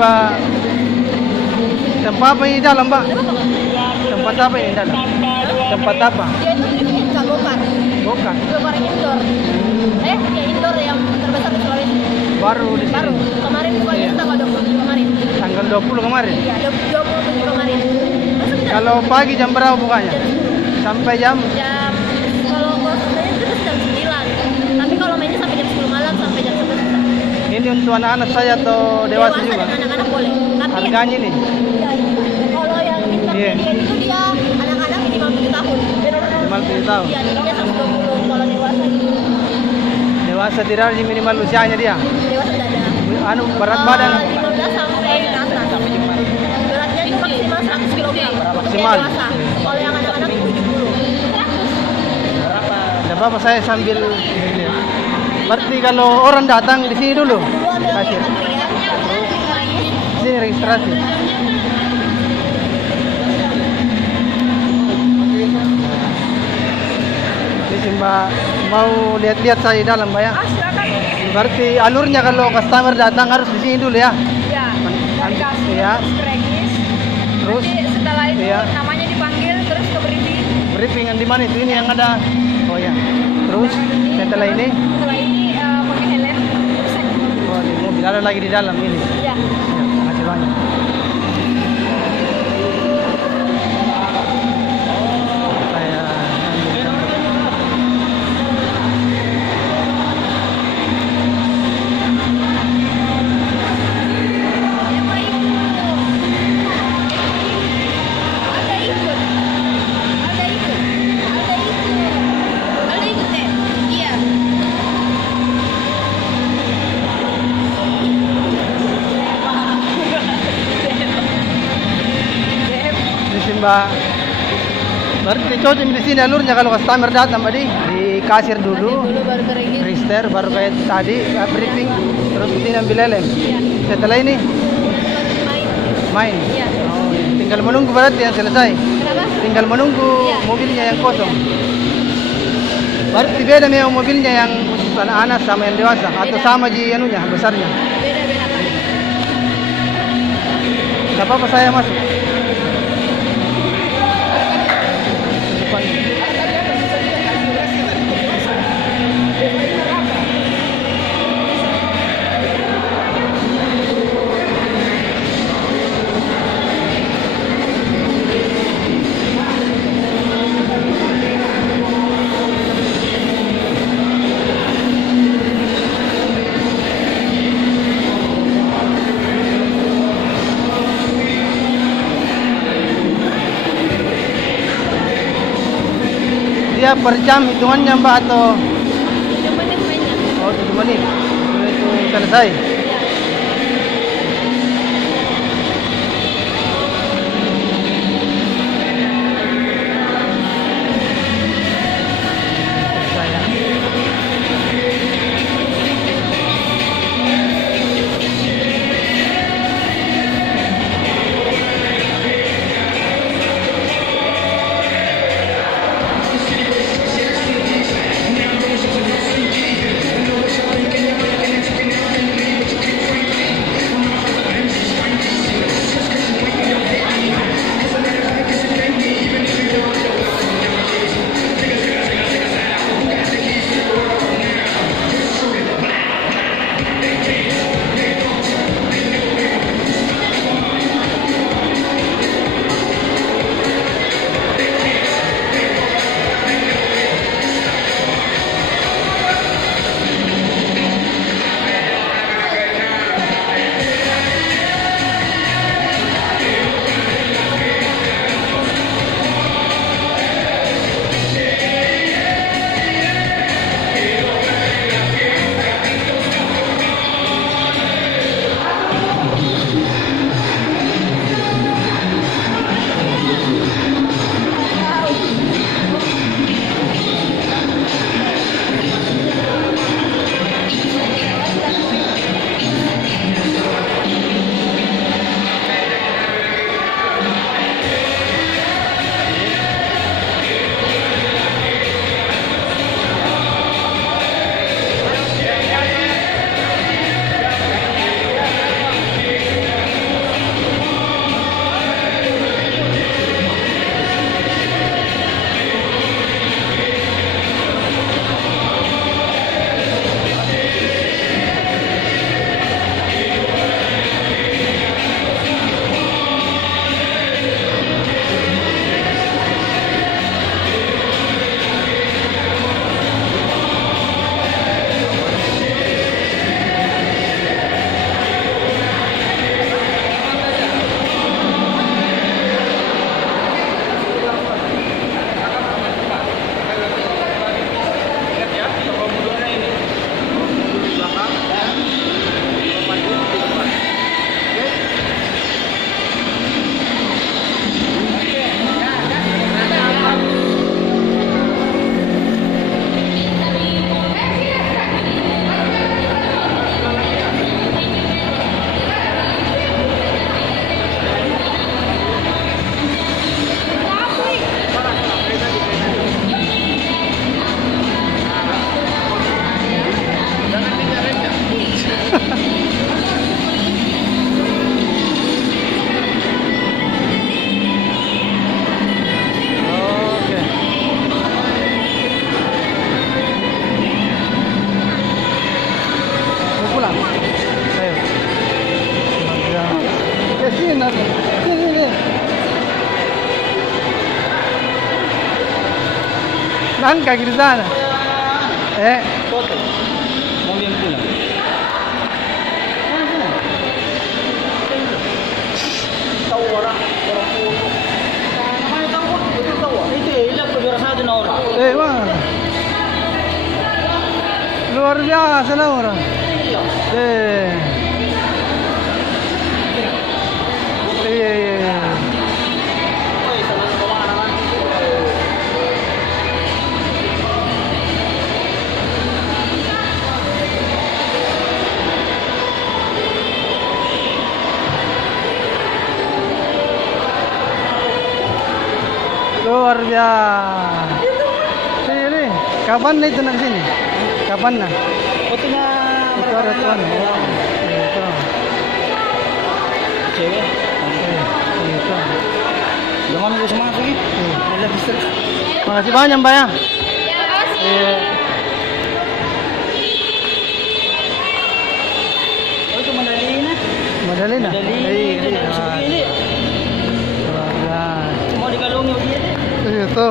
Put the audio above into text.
Mbak, tempat apa ini dalam, Mbak? Tempat apa ini dalam? Tempat apa? Dia itu Inka Gokar. Bukan. Gokar indoor. Ya indoor yang terbesar di Sulawesi. Baru di sini. Baru. Kemarin bukannya tanggal 20 kemarin. Tanggal 20 kemarin. Iya, 27 kemarin. Masuk Kalau pagi jam berapa bukanya? Sampai jam? Kalau biasanya itu jam 9. Tapi kalau mainnya sampai jam 10 malam sampai jam 11. Ini untuk anak-anak saya atau dewasa juga? Dan anak-anak boleh. Tapi harganya nih? ya, kalau yang intermediate itu dia anak-anak minimal 7 tahun. Minimal 7 tahun? Iya, dia sampai 20. Kalau dewasa itu. Dewasa tidak ada minimal usianya dia? Dewasa tidak ada. Anu, berat badan? 15 sampai ke atas. Beratnya itu maksimal 100 kg. Maksimal? Dewasa. Kalau yang anak-anak 70. Tidak apa-apa, saya sambil. Berarti kalau orang datang di sini dulu? Kasir. Sini registrasi. Jadi Mbak mau lihat-lihat saya dalam, Mbak ya? Silakan. Berarti alurnya kalau customer datang harus di sini dulu ya? Ya. Dari kasir, Ya. terus Terus? nanti setelah itu Iya. namanya dipanggil terus ke briefing. Briefing di mana itu? Ini yang ada. Oh ya. Terus setelah ini? Setelah ini pakai helm. Oh, di mobil ada lagi di dalam ini. Ya. Ya, terima kasih banyak. Saya Mbak, berarti cocok di sini alurnya kalau customer datang Mbak di kasir dulu, Dulu baru ke register, baru kayak tadi briefing, terus di sini ambil helm. Iya. Setelah ini main. Iya. Oh, tinggal menunggu berarti yang selesai. Kenapa? Tinggal menunggu Iya. mobilnya yang kosong. Berarti beda memang mobilnya yang khusus anak-anak sama yang dewasa atau Beda. sama ji anunya besarnya. Beda-beda. Tidak apa-apa saya masuk. Dia per jam hitungannya Mbak atau? 7 menit mainnya. Oh, 7 menit. Itu selesai. Sini natin. Sini. Nangka kiri sana. Foto. Mau yang pulang. Tahu orang foto. Namanya tahu betul tahu. Itu hilang juara satu na orang. Wah. Luar biasa lah orang. Iya. Luar biasa. Sini. Kapan na itu nak sini? Kapan na? Fotonya Itu ada tuan. Itu. cewek. Itu. Jangan nunggu semangat lagi. Makasih banyak Mbak ya. Ya, makasih. Oh itu Madalina. Madalina. Madalina. Luar biasa. Mau dikalungin dia. Itu.